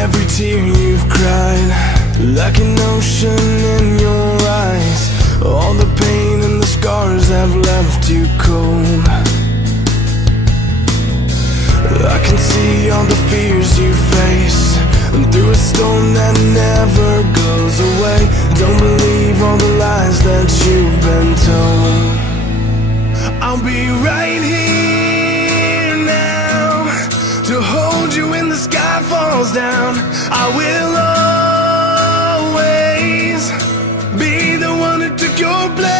every tear you've cried, like an ocean in your eyes. All the pain and the scars have left you cold. I can see all the fears you face, and through a storm that never goes away. Don't believe all the lies that you've been told. I'll be right here now to hold you when the sky falls down. I will always be the one who took your place.